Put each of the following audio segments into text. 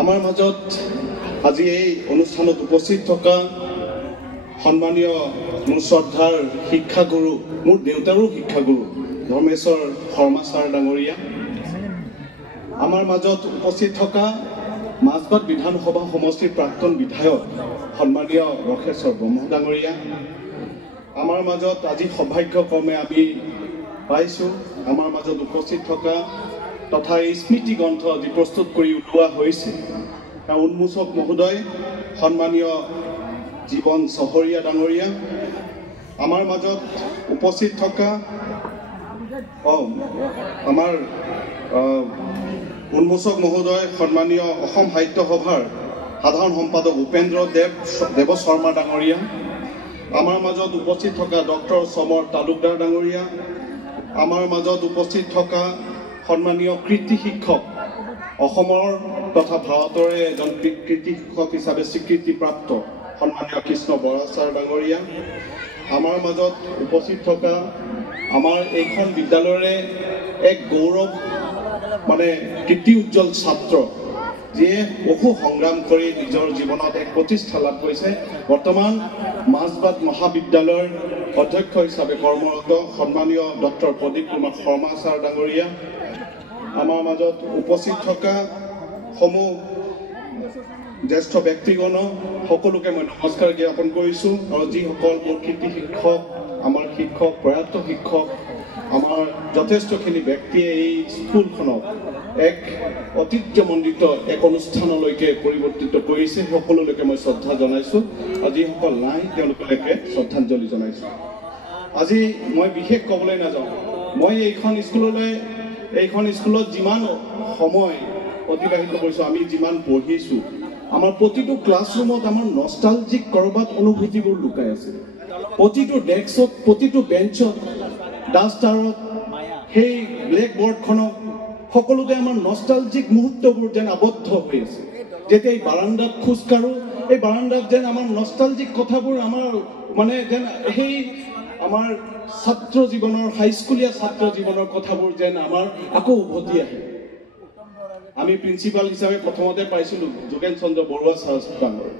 আমাৰ মাজত আজি এই অনুষ্ঠানত উপস্থিত থকা সন্মানীয় মোৰ শ্ৰদ্ধাৰ শিক্ষাগুৰু, মোৰ দেউতাৰো শিক্ষাগুৰু ধৰ্মেশ্বৰ শৰ্মা ছাৰ ডাঙৰীয়া, আমাৰ মাজত উপস্থিত থকা মাজবাট বিধানসভা সমষ্টিৰ প্ৰাক্তন বিধায়ক সন্মানীয় ৰখেশ্বৰ ব্ৰহ্ম ডাঙৰীয়া, আমাৰ মাজত আজি সৌভাগ্যক্ৰমে আমি পাইছোঁ আমাৰ মাজত উপস্থিত থকা তথা এই স্মৃতি গ্ৰন্থ যি প্ৰস্তুত কৰি উলিওৱা হৈছে তাৰ উন্মোচক মহোদয় সন্মানীয় জীৱন চহৰীয়া ডাঙৰীয়া, আমাৰ মাজত উপস্থিত থকা আমাৰ উন্মোচক মহোদয় সন্মানীয় অসম সাহিত্য সভাৰ সাধাৰণ সম্পাদক উপেন্দ্ৰ দেৱ শৰ্মা ডাঙৰীয়া, আমাৰ মাজত উপস্থিত থকা ডক্টৰ সমৰ তালুকদাৰ ডাঙৰীয়া, আমাৰ মাজত উপস্থিত থকা সন্মানীয় কৃতি শিক্ষক অসমৰ তথা ভাৰতৰে এজন কৃতি শিক্ষক হিচাপে স্বীকৃতিপ্ৰাপ্ত সন্মানীয় কৃষ্ণ বৰা ছাৰ ডাঙৰীয়া, আমাৰ মাজত উপস্থিত থকা আমাৰ এইখন বিদ্যালয়ৰে এক গৌৰৱ কীৰ্তি উজ্জ্বল ছাত্ৰ যিয়ে বহু সংগ্ৰাম কৰি নিজৰ জীৱনত এক প্ৰতিষ্ঠা লাভ কৰিছে, বৰ্তমান মাজবাট মহাবিদ্যালয়ৰ অধ্যক্ষ হিচাপে কৰ্মৰত সন্মানীয় ডক্টৰ প্ৰদীপ কুমাৰ শৰ্মা ছাৰ ডাঙৰীয়া, আমাৰ মাজত উপস্থিত থকা সমূহ জ্যেষ্ঠ ব্যক্তিগণ সকলোকে মই নমস্কাৰ জ্ঞাপন কৰিছোঁ। আৰু যিসকল মোৰ কৃতি শিক্ষক, আমাৰ শিক্ষক, প্ৰয়াত শিক্ষক, আমাৰ যথেষ্টখিনি ব্যক্তিয়ে এই স্কুলখনক এক ঐতিহ্যমণ্ডিত এক অনুষ্ঠানলৈকে পৰিৱৰ্তিত কৰিছে, সকলোলৈকে মই শ্ৰদ্ধা জনাইছোঁ আৰু যিসকল নাই তেওঁলোকলৈকে শ্ৰদ্ধাঞ্জলি জনাইছোঁ। আজি মই বিশেষ ক'বলৈ নাযাওঁ, মই এইখন স্কুলত যিমান সময় অতিবাহিত কৰিছোঁ, আমি যিমান পঢ়িছোঁ, আমাৰ প্ৰতিটো ক্লাছৰুমত আমাৰ নষ্টালজিক ক'ৰবাত অনুভূতিবোৰ লুকাই আছে। প্ৰতিটো ডেস্কত, প্ৰতিটো বেঞ্চত, ডাষ্টাৰত, সেই ব্লেক বৰ্ডখনক সকলোতে আমাৰ নষ্টালজিক মুহূৰ্তবোৰ যেন আবদ্ধ হৈ আছে। যেতিয়া এই বাৰাণ্ডাত খোজকাঢ়োঁ, এই বাৰাণ্ডাত যেন আমাৰ নষ্টালজিক কথাবোৰ আমাৰ যেন সেই আমাৰ ছাত্ৰ জীৱনৰ, হাইস্কুলীয়া ছাত্ৰ জীৱনৰ কথাবোৰ যেন আমাৰ আকৌ উভতি আহে। আমি প্ৰিন্সিপাল হিচাপে প্ৰথমতে পাইছিলোঁ যোগেন চন্দ্ৰ বৰুৱা ছাৰ ডাঙৰ,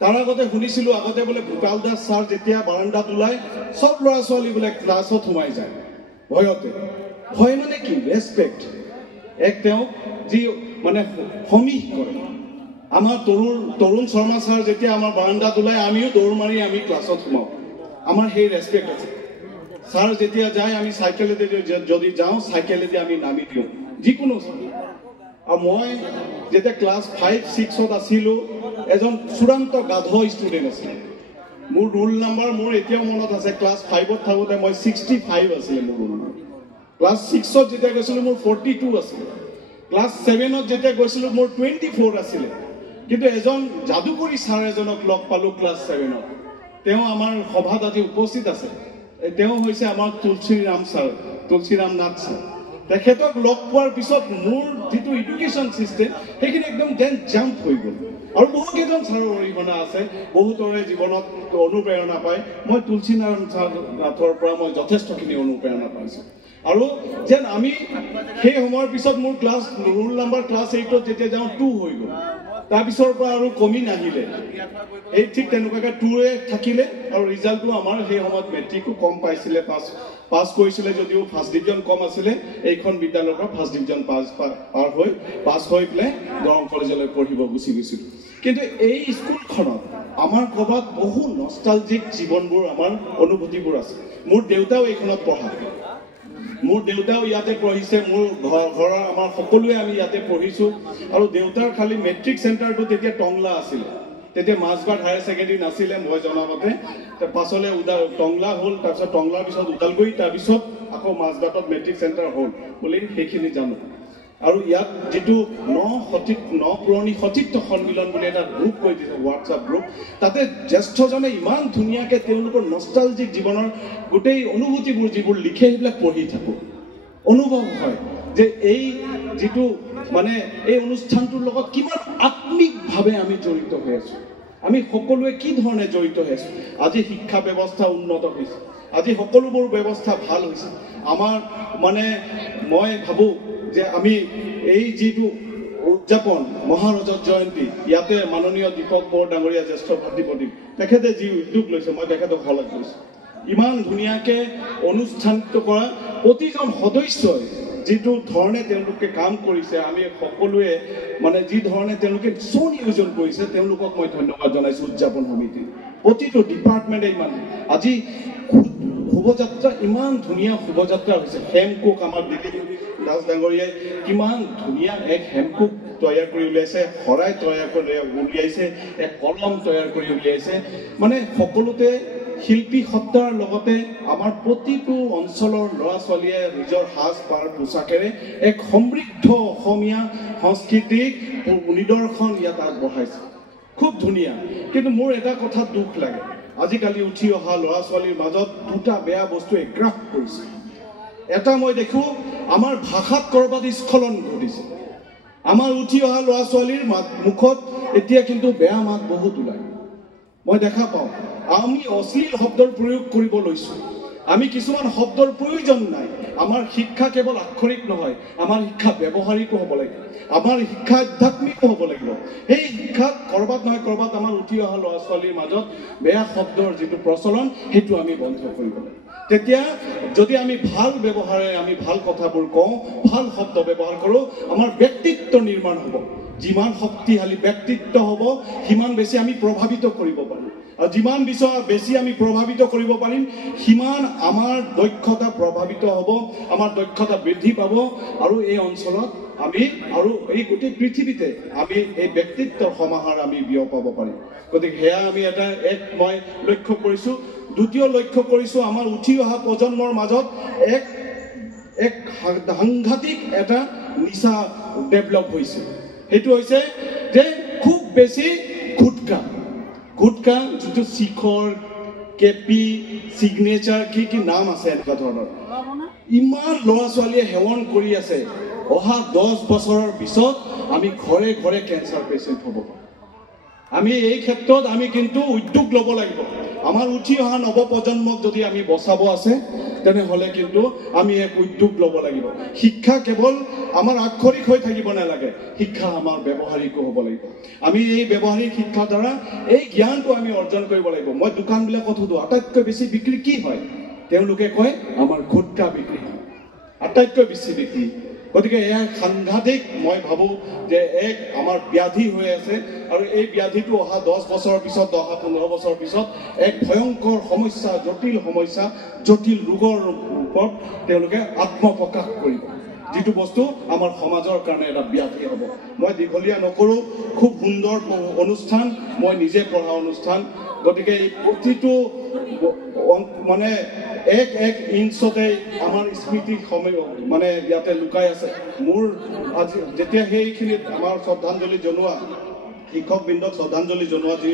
তাৰ আগতে শুনিছিলোঁ আগতে বোলে ভূপাল দাস ছাৰ যেতিয়া বাৰাণ্ডাত ওলাই চব ল'ৰা ছোৱালী বোলে ক্লাছত সোমাই যায় ভয়তে। ভয় কি? ৰেচপেক্ট। এক তেওঁক যি সমীহ কৰে। আমাৰ তৰুণ শৰ্মা ছাৰ যেতিয়া আমাৰ বাৰাণ্ডাত ওলাই আমিও দৌৰ মাৰি আমি ক্লাছত সোমাওঁ, আমাৰ সেই ৰেচপেক্ট আছে। ছাৰ যেতিয়া যায় আমি চাইকেলেদি যদি যাওঁ চাইকেলেদি আমি নামি দিওঁ যিকোনো। আৰু মই যেতিয়া ক্লাছ 5-6ত আছিলোঁ এজন চূড়ান্ত গাধ ষ্টুডেণ্ট আছিলে। মোৰ ৰোল নাম্বাৰ মোৰ এতিয়াও মনত আছে, ক্লাছ 5ত থাকোঁতে মই 65 আছিলে মোৰ ৰোল নাম্বাৰ। ক্লাছ 6ত যেতিয়া গৈছিলোঁ মোৰ 42 আছিলে। ক্লাছ 7ত যেতিয়া গৈছিলোঁ মোৰ 24 আছিলে। কিন্তু এজন যাদুকৰী ছাৰ এজনক লগ পালোঁ ক্লাছ 7ত। তেওঁ আমাৰ সভাত আজি উপস্থিত আছে। তেওঁ হৈছে আমাৰ তুলসীৰাম নাথ ছাৰ। তেখেতক লগ পোৱাৰ পিছত মোৰ যিটো এডুকেশ্যন ছিষ্টেম সেইখিনি একদম যেন জাম্প হৈ গ'ল। আৰু বহুকেইজন ছাৰৰ অৰিহণা আছে, বহুতৰে জীৱনত অনুপ্ৰেৰণা পায়। মই তুলসীৰাম নাথৰ পৰা মই যথেষ্টখিনি অনুপ্ৰেৰণা পাইছোঁ। আৰু যেন আমি সেই সময়ৰ পিছত মোৰ ৰোল নাম্বাৰ ক্লাছ 8ত যেতিয়া যাওঁ 2 হৈ গ'ল। তাৰপিছৰ পৰা আৰু কমি নাহিলে। এই ঠিক তেনেকুৱাকৈ 2 থাকিলে আৰু ৰিজাল্টটো আমাৰ সেই সময়ত মেট্ৰিকো কম পাইছিলে, পাছ কৰিছিলে যদিও ফাৰ্ষ্ট ডিভিজন কম আছিলে। এইখন বিদ্যালয়ৰ পৰা ফাৰ্ষ্ট ডিভিজন পাছ হৈ পেলাই দৰং কলেজলৈ পঢ়িব গুচি গৈছিলোঁ। কিন্তু এই স্কুলখনত আমাৰ ক'ৰবাত বহু নষ্টালজিক জীৱনবোৰ, আমাৰ অনুভূতিবোৰ আছে। মোৰ দেউতাও এইখনত পঢ়া, মোৰ দেউতাও ইয়াতে পঢ়িছে, মোৰ ঘৰৰ আমাৰ সকলোৱে আমি ইয়াতে পঢ়িছোঁ। আৰু দেউতাৰ খালি মেট্ৰিক চেণ্টাৰটো তেতিয়া টংলা আছিলে, তেতিয়া মাজবাট হায়াৰ ছেকেণ্ডেৰী নাছিলে মই জনামতে। পাছলৈ টংলা হ'ল, তাৰপিছত টংলাৰ পিছত ওদালগুৰি, তাৰপিছত আকৌ মাজবাটত মেট্ৰিক চেণ্টাৰ হ'ল বুলি সেইখিনি জানো। আৰু ইয়াত যিটো পুৰণি সতীৰ্থ সন্মিলন বুলি এটা গ্ৰুপ কৰি দিছে, হোৱাটছআপ গ্ৰুপ, তাতে জ্যেষ্ঠজনে ইমান ধুনীয়াকৈ তেওঁলোকৰ নষ্টালজিক জীৱনৰ গোটেই অনুভূতিবোৰ যিবোৰ লিখে সেইবিলাক পঢ়ি থাকোঁ। অনুভৱ হয় যে এই যিটো এই অনুষ্ঠানটোৰ লগত কিমান আত্মিকভাৱে আমি জড়িত হৈ আছোঁ, আমি সকলোৱে কি ধৰণে জড়িত হৈ আছোঁ। আজি শিক্ষা ব্যৱস্থা উন্নত হৈছে, আজি সকলোবোৰ ব্যৱস্থা ভাল হৈছে। আমাৰ মই ভাবোঁ যে আমি এই যিটো উদযাপন মহাৰজত জয়ন্তী ইয়াতে মাননীয় দীপক বড়ো ডাঙৰীয়া জ্যেষ্ঠ ভাতৃপ্ৰতীক তেখেতে যি উদ্যোগ লৈছে মই তেখেতক শলাগ লৈছোঁ ইমান ধুনীয়াকৈ অনুষ্ঠানিত কৰা প্ৰতিজন সদস্যই যিটো ধৰণে তেওঁলোকে কাম কৰিছে আমি সকলোৱে মানে যি ধৰণে তেওঁলোকে সুনিয়োজন কৰিছে তেওঁলোকক মই ধন্যবাদ জনাইছোঁ উদযাপন সমিতি প্ৰতিটো ডিপাৰ্টমেণ্টে ইমান আজি শোভাযাত্ৰা ইমান ধুনীয়া শোভাযাত্ৰা হৈছে হেমকোক আমাৰ দিলীপ দাস ডাঙৰীয়াই কিমান ধুনীয়া এক হেমকোক তৈয়াৰ কৰি উলিয়াইছে শৰাই তৈয়াৰ কৰি উলিয়াইছে এক কলম তৈয়াৰ কৰি উলিয়াইছে মানে সকলোতে শিল্পী সত্তাৰ লগতে আমাৰ প্ৰতিটো অঞ্চলৰ ল'ৰা ছোৱালীয়ে নিজৰ সাজ পাৰ পোছাকেৰে এক সমৃদ্ধ অসমীয়া সংস্কৃতিক নিদৰ্শন ইয়াত আগবঢ়াইছে খুব ধুনীয়া কিন্তু মোৰ এটা কথা দুখ লাগে আজিকালি উঠি অহা ল'ৰা ছোৱালীৰ মাজত দুটা বেয়া বস্তু এগ্ৰাস কৰিছে এটা মই দেখোঁ আমাৰ ভাষাত ক'ৰবাত স্খলন ঘটিছে আমাৰ উঠি অহা ল'ৰা ছোৱালীৰ মুখত এতিয়া কিন্তু বেয়া মাত বহুত ওলায় মই দেখা পাওঁ আমি অশ্লীল শব্দৰ প্ৰয়োগ কৰিব লৈছোঁ আমি কিছুমান শব্দৰ প্ৰয়োজন নাই আমাৰ শিক্ষা কেৱল আক্ষৰিক নহয় আমাৰ শিক্ষা ব্যৱহাৰিকো হ'ব লাগিব আমাৰ শিক্ষা আধ্যাত্মিকো হ'ব লাগিব সেই শিক্ষাত ক'ৰবাত নহয় ক'ৰবাত আমাৰ উঠি অহা ল'ৰা ছোৱালীৰ মাজত বেয়া শব্দৰ যিটো প্ৰচলন সেইটো আমি বন্ধ কৰিব লাগিব তেতিয়া যদি আমি ভাল ব্যৱহাৰেৰে আমি ভাল কথাবোৰ কওঁ ভাল শব্দ ব্যৱহাৰ কৰোঁ আমাৰ ব্যক্তিত্ব নিৰ্মাণ হ'ব যিমান শক্তিশালী ব্যক্তিত্ব হ'ব সিমান বেছি আমি প্ৰভাৱিত কৰিব পাৰিম আৰু যিমান বেছি আমি প্ৰভাৱিত কৰিব পাৰিম সিমান আমাৰ দক্ষতা প্ৰভাৱিত হ'ব আমাৰ দক্ষতা বৃদ্ধি পাব আৰু এই অঞ্চলত আমি আৰু এই গোটেই পৃথিৱীতে আমি এই ব্যক্তিত্বৰ সমাহাৰ আমি বিয়পাব পাৰিম গতিকে সেয়া আমি এটা এক মই লক্ষ্য কৰিছোঁ দ্বিতীয় লক্ষ্য কৰিছোঁ আমাৰ উঠি অহা প্ৰজন্মৰ মাজত এক সাংঘাতিক এটা নিচা ডেভেলপ হৈছে সেইটো হৈছে যে খুব বেছি গুটকা যিটো শিখৰ কেপি চিগনেচাৰ কি নাম আছে এনেকুৱা ধৰণৰ ইমান ল'ৰা ছোৱালীয়ে সেৱন কৰি আছে অহা 10 বছৰৰ পিছত আমি ঘৰে ঘৰে কেঞ্চাৰ পেচেণ্ট হ'ব আমি এই ক্ষেত্ৰত আমি কিন্তু উদ্যোগ ল'ব লাগিব আমাৰ উঠি অহা নৱপ্ৰজন্মক যদি আমি বচাব আছে তেনেহ'লে কিন্তু আমি এক উদ্যোগ ল'ব লাগিব শিক্ষা কেৱল আমাৰ আক্ষৰিক হৈ থাকিব নালাগে শিক্ষা আমাৰ ব্যৱহাৰিকো হ'ব লাগিব আমি এই ব্যৱহাৰিক শিক্ষাৰ দ্বাৰা এই জ্ঞানটো আমি অৰ্জন কৰিব লাগিব মই দোকানবিলাকত সোধোঁ আটাইতকৈ বেছি বিক্ৰী কি হয় তেওঁলোকে কয় আমাৰ গুটকা বিক্ৰী হয় আটাইতকৈ বেছি বিক্ৰী গতিকে এয়া সাংঘাতিক মই ভাবোঁ যে এক আমাৰ ব্যাধি হৈ আছে আৰু এই ব্যাধিটো অহা 10 বছৰৰ পিছত অহা 15 বছৰৰ পিছত এক ভয়ংকৰ সমস্যা জটিল ৰোগৰ ৰূপত তেওঁলোকে আত্মপ্ৰকাশ কৰিব যিটো বস্তু আমাৰ সমাজৰ কাৰণে এটা ব্যাধি হ'ব মই দীঘলীয়া নকৰোঁ খুব সুন্দৰ অনুষ্ঠান মই নিজে পঢ়া অনুষ্ঠান গতিকে এই প্ৰতিটো মানে এক ইঞ্চতে আমাৰ স্মৃতি মানে ইয়াতে লুকাই আছে মোৰ আজি যেতিয়া সেইখিনিত আমাৰ শ্ৰদ্ধাঞ্জলি জনোৱা শিক্ষকবৃন্দক শ্ৰদ্ধাঞ্জলি জনোৱা যি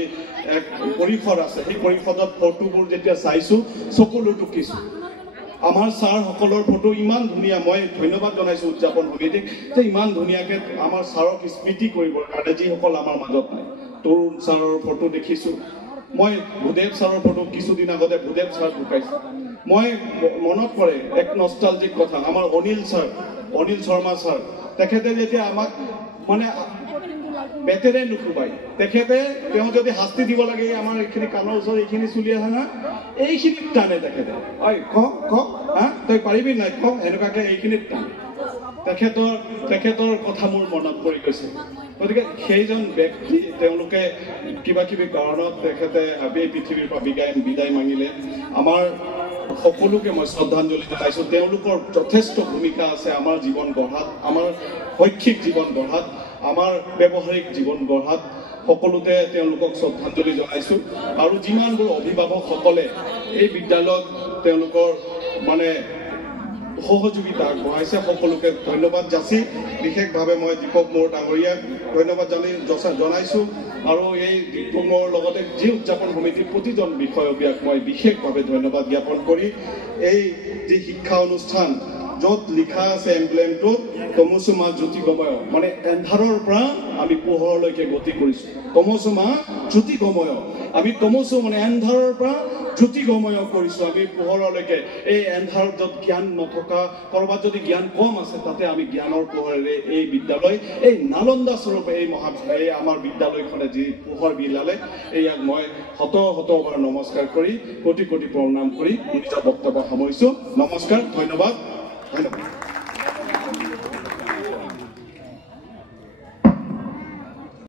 এক পৰিসৰ আছে সেই পৰিসৰত ফটোবোৰ যেতিয়া চাইছোঁ চকুলো টুকিছোঁ আমাৰ ছাৰসকলৰ ফটো ইমান ধুনীয়া মই ধন্যবাদ জনাইছোঁ উদযাপন সমিতিক যে ইমান ধুনীয়াকৈ আমাৰ ছাৰক স্মৃতি কৰিবৰ কাৰণে যিসকল আমাৰ মাজত নাই তৰুণ ছাৰৰ ফটো দেখিছোঁ মই ভূদেৱ ছাৰৰ ফটো কিছুদিন আগতে ভূদেৱ ছাৰ ঢুকাইছোঁ মই মনত পৰে এক নষ্টালজিক কথা আমাৰ অনিল শৰ্মা ছাৰ তেখেতে যেতিয়া আমাক মানে বেটেৰে নুকুবাই তেওঁ যদি শাস্তি দিব লাগে আমাৰ এইখিনি কাণৰ ওচৰত এইখিনি চুলি আছে না এইখিনিত টানে তেখেতে ঐ ক তই পাৰিবি নাই ক এনেকুৱাকৈ এইখিনিত টানে তেখেতৰ কথা মোৰ মনত পৰি গৈছে গতিকে সেইজন ব্যক্তি তেওঁলোকে কিবা কিবি কাৰণত তেখেতে এই পৃথিৱীৰ পৰা বিদায় মাঙিলে আমাৰ সকলোকে মই শ্ৰদ্ধাঞ্জলি জনাইছোঁ তেওঁলোকৰ যথেষ্ট ভূমিকা আছে আমাৰ জীৱন গঢ়াত আমাৰ শৈক্ষিক জীৱন গঢ়াত আমাৰ ব্যৱহাৰিক জীৱন গঢ়াত সকলোতে তেওঁলোকক শ্ৰদ্ধাঞ্জলি জনাইছোঁ আৰু যিমানবোৰ অভিভাৱকসকলে এই বিদ্যালয়ত তেওঁলোকৰ মানে সহযোগিতা আগবঢ়াইছে সকলোকে ধন্যবাদ যাচি বিশেষভাৱে মই দীপক বড়ো ডাঙৰীয়াক ধন্যবাদ জনাইছোঁ আৰু এই দীপক বড়োৰ লগতে যি উদযাপন সমিতিৰ প্ৰতিজন বিষয়ববীয়াক মই বিশেষভাৱে ধন্যবাদ জ্ঞাপন কৰি এই যি শিক্ষা অনুষ্ঠান য'ত লিখা আছে এমব্লেমটোত তমসুমা জ্যোতিগময় মানে এন্ধাৰৰ পৰা আমি পোহৰলৈকে গতি কৰিছোঁ তমসুমা জ্যোতিগময় আমি তমসু মানে এন্ধাৰৰ পৰা জ্যোতিগময় কৰিছোঁ আমি পোহৰলৈকে এই এন্ধাৰত য'ত জ্ঞান নথকা ক'ৰবাত যদি জ্ঞান কম আছে তাতে আমি জ্ঞানৰ পোহৰেৰে এই বিদ্যালয় এই নালন্দা স্বৰূপ এই আমাৰ বিদ্যালয়খনে যি পোহৰ বিলালে ইয়াক মই শতবাৰ নমস্কাৰ কৰি কোটি কোটি প্ৰণাম কৰি নিজৰ বক্তব্য সামৰিছোঁ। নমস্কাৰ, ধন্যবাদ।